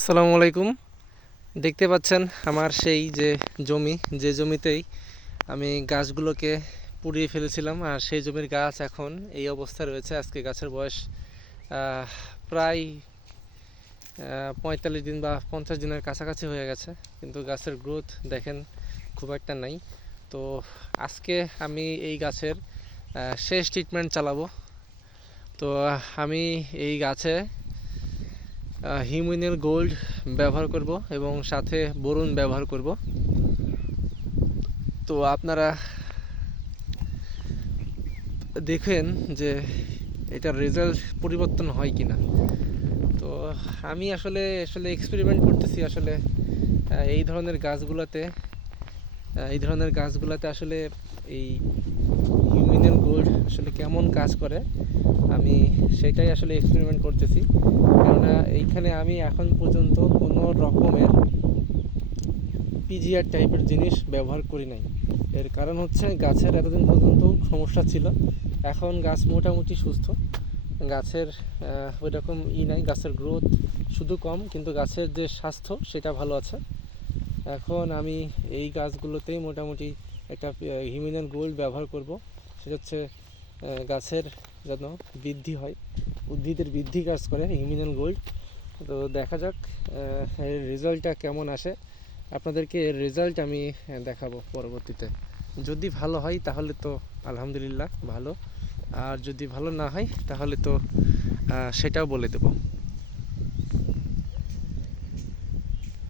আসসালামু আলাইকুম। দেখতে পাচ্ছেন আমার সেই যে জমি, যে জমিতেই আমি গাছগুলোকে পুড়িয়ে ফেলেছিলাম আর সেই জমির গাছ এখন এই অবস্থা রয়েছে। আজকে গাছের বয়স প্রায় পঁয়তাল্লিশ দিন বা পঞ্চাশ দিনের কাছাকাছি হয়ে গেছে। কিন্তু গাছের গ্রোথ দেখেন খুব একটা নাই। তো আজকে আমি এই গাছের শেষ ট্রিটমেন্ট চালাবো। তো আমি এই গাছে হিউমিনের গোল্ড ব্যবহার করব এবং সাথে বোরন ব্যবহার করব। তো আপনারা দেখেন যে এটার রেজাল্ট পরিবর্তন হয় কি না তো আমি আসলে আসলে এক্সপেরিমেন্ট করতেছি আসলে এই ধরনের গাছগুলোতে এই ধরনের গাছগুলোতে আসলে এই হিউমিনাল গোল্ড আসলে কেমন কাজ করে, আমি সেটাই আসলে এক্সপেরিমেন্ট করতেছি। কেননা এইখানে আমি এখন পর্যন্ত কোনো রকমের পিজিআর টাইপের জিনিস ব্যবহার করি নাই। এর কারণ হচ্ছে গাছের এতদিন পর্যন্ত সমস্যা ছিল। এখন গাছ মোটামুটি সুস্থ। গাছের ওই রকম ই নাই, গাছের গ্রোথ শুধু কম, কিন্তু গাছের যে স্বাস্থ্য সেটা ভালো আছে। এখন আমি এই গাছগুলোতেই মোটামুটি একটা হিউমিনাল গোল্ড ব্যবহার করব। সেটা হচ্ছে গাছের যেন বৃদ্ধি হয়। উদ্ভিদের বৃদ্ধি কাজ করে হিমিনাল গোল্ড। তো দেখা যাক এর রেজাল্টটা কেমন আসে। আপনাদেরকে এর রেজাল্ট আমি দেখাবো পরবর্তীতে। যদি ভালো হয়, তাহলে তো আলহামদুলিল্লাহ ভালো। আর যদি ভালো না হয়, তাহলে তো সেটাও বলে দেবো।